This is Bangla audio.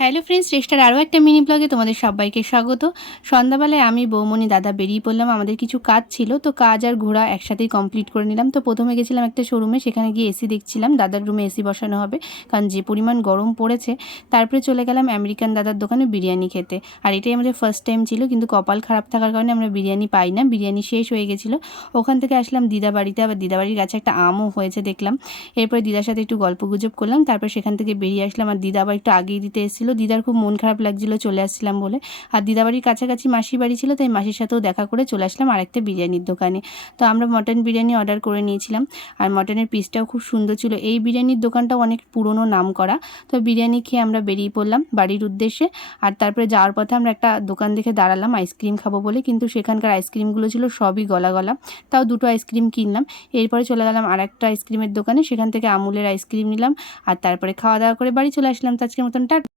হ্যালো ফ্রেন্ডস, চেষ্টার আরও একটা মিনি ব্লগে তোমাদের সবাইকে স্বাগত। সন্ধ্যাবেলায় আমি, বৌমনি, দাদা বেরিয়ে পড়লাম। আমাদের কিছু কাজ ছিল, তো কাজ আর ঘোরা একসাথেই কমপ্লিট করে নিলাম। তো প্রথমে গেছিলাম একটা শোরুমে, সেখানে গিয়ে এসি দেখছিলাম। দাদার রুমে এসি বসানো হবে, কারণ যে পরিমাণ গরম পড়েছে। তারপরে চলে গেলাম আমেরিকান দাদার দোকানে বিরিয়ানি খেতে। আর এটাই আমাদের ফার্স্ট টাইম ছিল, কিন্তু কপাল খারাপ থাকার কারণে আমরা বিরিয়ানি পাই না, বিরিয়ানি শেষ হয়ে গেছিলো। ওখান থেকে আসলাম দিদা বাড়িতে। আবার দিদা বাড়ির কাছে একটা আমও হয়েছে দেখলাম। এরপরে দিদার সাথে একটু গল্প গুজব করলাম, তারপর সেখান থেকে বেরিয়ে আসলাম। আর দিদা আবার একটু আগেই দিতে এসেছিলো, দিদার খুব মন খারাপ লাগছিলো চলে আসছিলাম বলে। আর দিদা বাড়ির কাছাকাছি মাসির বাড়ি ছিল, তাই মাসির সাথেও দেখা করে চলে আসলাম আরেকটা বিরিয়ানির দোকানে। তো আমরা মটন বিরিয়ানি অর্ডার করে নিয়েছিলাম, আর মটনের পিসটাও খুব সুন্দর ছিল। এই বিরিয়ানির দোকানটাও অনেক পুরনো নাম করা। তো বিরিয়ানি খেয়ে আমরা বেরিয়ে পড়লাম বাড়ির উদ্দেশ্যে। আর তারপরে যাওয়ার পথে আমরা একটা দোকান দেখে দাঁড়ালাম আইসক্রিম খাবো বলে, কিন্তু সেখানকার আইসক্রিমগুলো ছিল সবই গলা গলা। তাও দুটো আইসক্রিম কিনলাম। এরপরে চলে গেলাম আর একটা আইসক্রিমের দোকানে, সেখান থেকে আমুলের আইসক্রিম নিলাম। আর তারপরে খাওয়া দাওয়া করে বাড়ি চলে আসলাম। তো আজকের মতন টাটা।